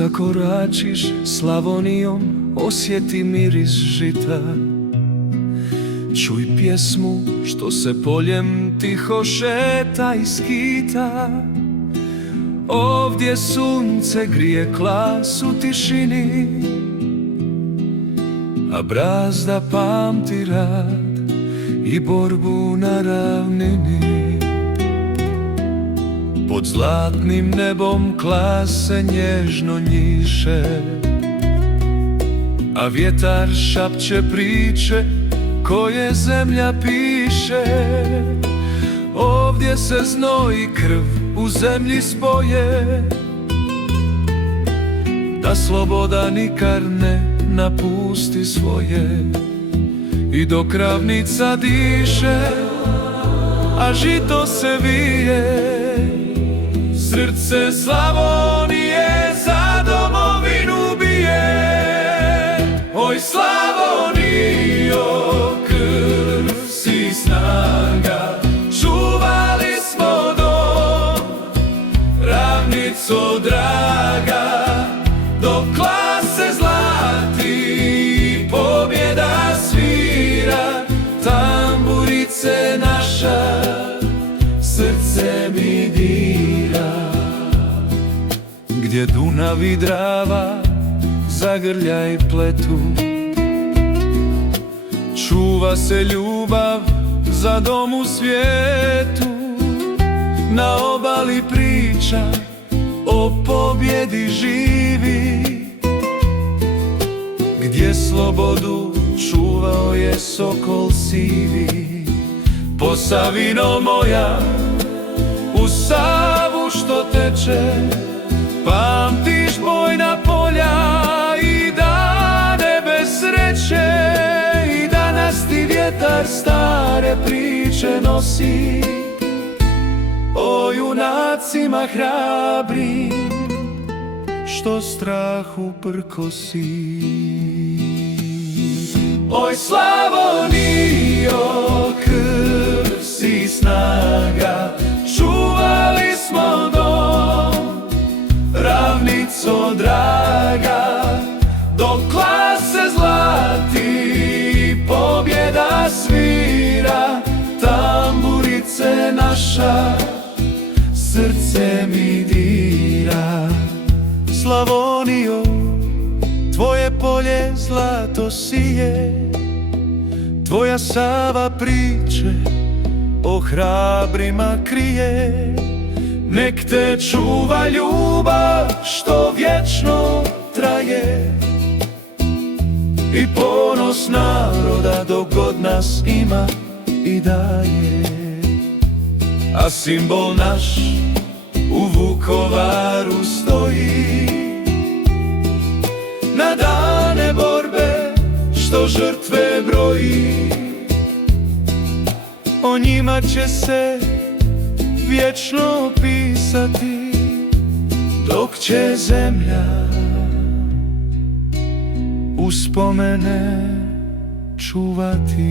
zakoračiš Slavonijom, osjeti miris žita. Čuj pjesmu što se poljem tiho šeta i skita. Ovdje sunce grije klas u tišini, a brazda pamti rad i borbu na ravnini. Pod zlatnim nebom klase nježno njiše, a vjetar šapće priče koje zemlja piše. Ovdje se znoj i krv u zemlji spoje, da sloboda nikad ne napusti svoje. I dok ravnica diše, a žito se vije, srce Slavonije za domovinu bije. Oj Slavonijo, krv si snaga, čuvali smo dom, ravnico draga, dok klase zlati pobjeda svira. Tamburice naša, srce mi dira. Gdje Dunav i Drava zagrljaj pletu, čuva se ljubav za dom u svijetu. Na obali priča o pobjedi živi, gdje slobodu čuvao je sokol sivi. Posavino moja, u Savu što teče, pamtiš bojna polja i dane bez sreće. I danas ti vjetar stare priče nosi o junacima hrabri što strahu prkosi. Oj Slavonijo, krv si snaga, čuvali smo dom, ravnico draga, dok klase zlati pobjeda svira. Tamburice naša, srce mi dira. Slavonijo, tvoje polje zlato sije, tvoja Sava priče o hrabrima krije. Nek te čuva ljubav što vječno traje i ponos naroda dok god nas ima i daje. A simbol naš u Vukovaru stoji, na dane borbe što žrtve broji. O njima će se vječno pisati, dok će zemlja uspomene čuvati.